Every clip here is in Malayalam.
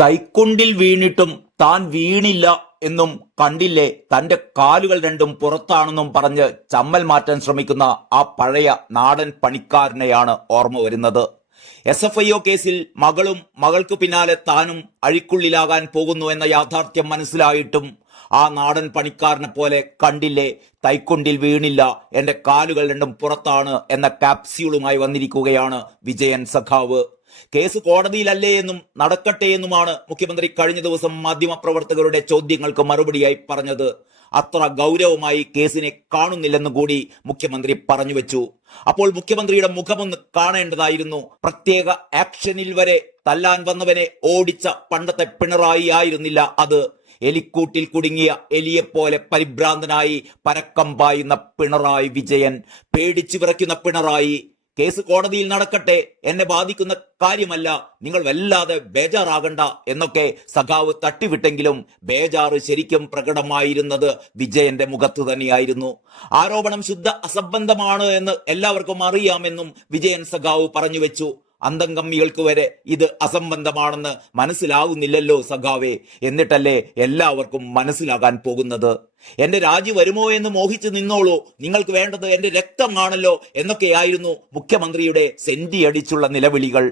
തൈക്കുണ്ടിൽ വീണിട്ടും താൻ വീണില്ല എന്നും കണ്ടില്ലേ തന്റെ കാലുകൾ രണ്ടും പുറത്താണെന്നും പറഞ്ഞ് ചമ്മൽ മാറ്റാൻ ശ്രമിക്കുന്ന ആ പഴയ നാടൻ പണിക്കാരനെയാണ് ഓർമ്മ വരുന്നത്. SFIO കേസിൽ മകളും മകൾക്ക് പിന്നാലെ താനും അഴിക്കുള്ളിലാകാൻ പോകുന്നു എന്ന യാഥാർത്ഥ്യം മനസ്സിലായിട്ടും ആ നാടൻ പണിക്കാരനെ പോലെ കണ്ടില്ലേ തൈക്കുണ്ടിൽ വീണില്ല, എന്റെ കാലുകൾ രണ്ടും പുറത്താണ് എന്ന കാപ്സ്യൂളുമായി വന്നിരിക്കുകയാണ് വിജയൻ സഖാവ്. കേസ് കോടതിയിലല്ലേ എന്നും നടക്കട്ടെ എന്നുമാണ് മുഖ്യമന്ത്രി കഴിഞ്ഞ ദിവസം മാധ്യമപ്രവർത്തകരുടെ ചോദ്യങ്ങൾക്ക് മറുപടിയായി പറഞ്ഞത്. അത്ര ഗൗരവമായി കേസിനെ കാണുന്നില്ലെന്ന് കൂടി മുഖ്യമന്ത്രി പറഞ്ഞു വെച്ചു. അപ്പോൾ മുഖ്യമന്ത്രിയുടെ മുഖമൊന്ന് കാണേണ്ടതായിരുന്നു. പ്രത്യേക ആക്ഷനിൽ വരെ തല്ലാൻ വന്നവനെ ഓടിച്ച പണ്ടത്തെ പിണറായി ആയിരുന്നില്ല അത്. എലിക്കൂട്ടിൽ കുടുങ്ങിയ എലിയെപ്പോലെ പരിഭ്രാന്തനായി പരക്കം പായുന്ന പിണറായി വിജയൻ, പേടിച്ചു വിറയ്ക്കുന്ന പിണറായി. കേസ് കോടതിയിൽ നടക്കട്ടെ, എന്നെ ബാധിക്കുന്ന കാര്യമല്ല, നിങ്ങൾ വല്ലാതെ ബേജാറാകണ്ട എന്നൊക്കെ സഖാവ് തട്ടിവിട്ടെങ്കിലും ബേജാറ് ശരിക്കും പ്രകടമായിരുന്നത് വിജയന്റെ മുഖത്ത് തന്നെയായിരുന്നു. ആരോപണം ശുദ്ധ അസംബന്ധമാണ് എന്ന് എല്ലാവർക്കും അറിയാമെന്നും വിജയൻ സഖാവ് പറഞ്ഞു വെച്ചു. അന്തംകമ്മികൾക്ക് വരെ ഇത് അസംബന്ധമാണെന്ന് മനസ്സിലാകുന്നില്ലല്ലോ സഖാവേ, എന്നിട്ടല്ലേ എല്ലാവർക്കും മനസ്സിലാകാൻ പോകുന്നത്. എന്റെ രാജി വരുമോ എന്ന് മോഹിച്ചു നിന്നോളൂ, നിങ്ങൾക്ക് വേണ്ടത് എന്റെ രക്തമാണല്ലോ എന്നൊക്കെയായിരുന്നു മുഖ്യമന്ത്രിയുടെ സെന്റി അടിച്ചുള്ള നിലവിളികൾ.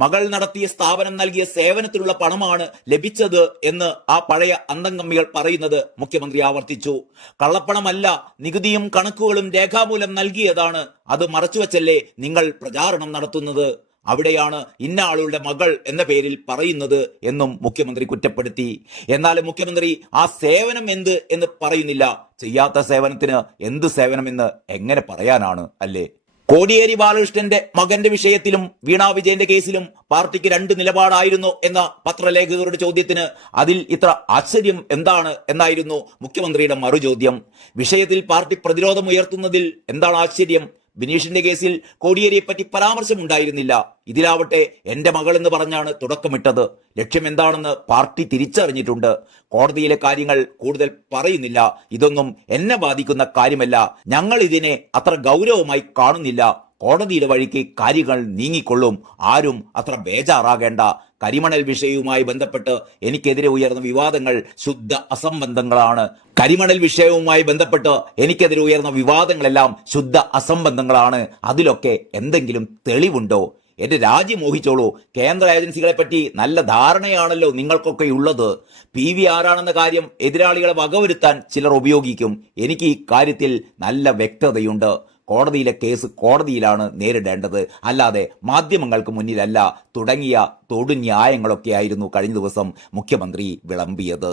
മകൾ നടത്തിയ സ്ഥാപനം നൽകിയ സേവനത്തിലുള്ള പണമാണ് ലഭിച്ചത് എന്ന് ആ പഴയ അന്തംകമ്മികൾ പറയുന്നത് മുഖ്യമന്ത്രി ആവർത്തിച്ചു. കള്ളപ്പണമല്ല, നികുതിയും കണക്കുകളും രേഖാമൂലം നൽകിയതാണ്, അത് മറച്ചുവെച്ചല്ലേ നിങ്ങൾ പ്രചാരണം നടത്തുന്നത്. അവിടെയാണ് ഇന്ന ആളുടെ മകൾ എന്ന പേരിൽ പറയുന്നത് എന്നും മുഖ്യമന്ത്രി കുറ്റപ്പെടുത്തി. എന്നാലും മുഖ്യമന്ത്രി ആ സേവനം എന്ത് എന്ന് പറയുന്നില്ല. ചെയ്യാത്ത സേവനത്തിന് എന്ത് സേവനമെന്ന് എങ്ങനെ പറയാനാണ് അല്ലേ? കോടിയേരി ബാലകൃഷ്ണന്റെ മകന്റെ വിഷയത്തിലും വീണ വിജയന്റെ കേസിലും പാർട്ടിക്ക് രണ്ട് നിലപാടായിരുന്നു എന്ന പത്രലേഖകരുടെ ചോദ്യത്തിന് അതിൽ ഇത്ര ആശ്ചര്യം എന്താണ് എന്നായിരുന്നു മുഖ്യമന്ത്രിയുടെ മറുചോദ്യം. വിഷയത്തിൽ പാർട്ടി പ്രതിരോധം ഉയർത്തുന്നതിൽ എന്താണ് ആശ്ചര്യം? ബിനീഷിന്റെ കേസിൽ കോടിയേരിയെ പറ്റി പരാമർശമുണ്ടായിരുന്നില്ല. ഇതിലാവട്ടെ എന്റെ മകൾ എന്ന് പറഞ്ഞാണ് തുടക്കമിട്ടത്. ലക്ഷ്യം എന്താണെന്ന് പാർട്ടി തിരിച്ചറിഞ്ഞിട്ടുണ്ട്. കോടതിയിലെ കാര്യങ്ങൾ കൂടുതൽ പറയുന്നില്ല. ഇതൊന്നും എന്നെ ബാധിക്കുന്ന കാര്യമല്ല, ഞങ്ങൾ ഇതിനെ അത്ര ഗൗരവമായി കാണുന്നില്ല. കോടതിയുടെ വഴിക്ക് കാര്യങ്ങൾ നീങ്ങിക്കൊള്ളും, ആരും അത്ര ബേജാറാകേണ്ട. കരിമണൽ വിഷയവുമായി ബന്ധപ്പെട്ട് എനിക്കെതിരെ ഉയർന്ന വിവാദങ്ങൾ ശുദ്ധ അസംബന്ധങ്ങളാണ്. കരിമണൽ വിഷയവുമായി ബന്ധപ്പെട്ട് എനിക്കെതിരെ ഉയർന്ന വിവാദങ്ങളെല്ലാം ശുദ്ധ അസംബന്ധങ്ങളാണ്. അതിലൊക്കെ എന്തെങ്കിലും തെളിവുണ്ടോ? എന്റെ രാജി മോഹിച്ചോളൂ. കേന്ദ്ര ഏജൻസികളെ പറ്റി നല്ല ധാരണയാണല്ലോ നിങ്ങൾക്കൊക്കെ ഉള്ളത്. PV ആരാണെന്ന കാര്യം എതിരാളികളെ വകവരുത്താൻ ചിലർ ഉപയോഗിക്കും. എനിക്ക് ഈ കാര്യത്തിൽ നല്ല വ്യക്തതയുണ്ട്. കോടതിയിലെ കേസ് കോടതിയിലാണ് നേരിടേണ്ടത്, അല്ലാതെ മാധ്യമങ്ങൾക്ക് മുന്നിലല്ല തുടങ്ങിയ തൊടുന്യായങ്ങളൊക്കെയായിരുന്നു കഴിഞ്ഞ ദിവസം മുഖ്യമന്ത്രി വിളമ്പിയത്.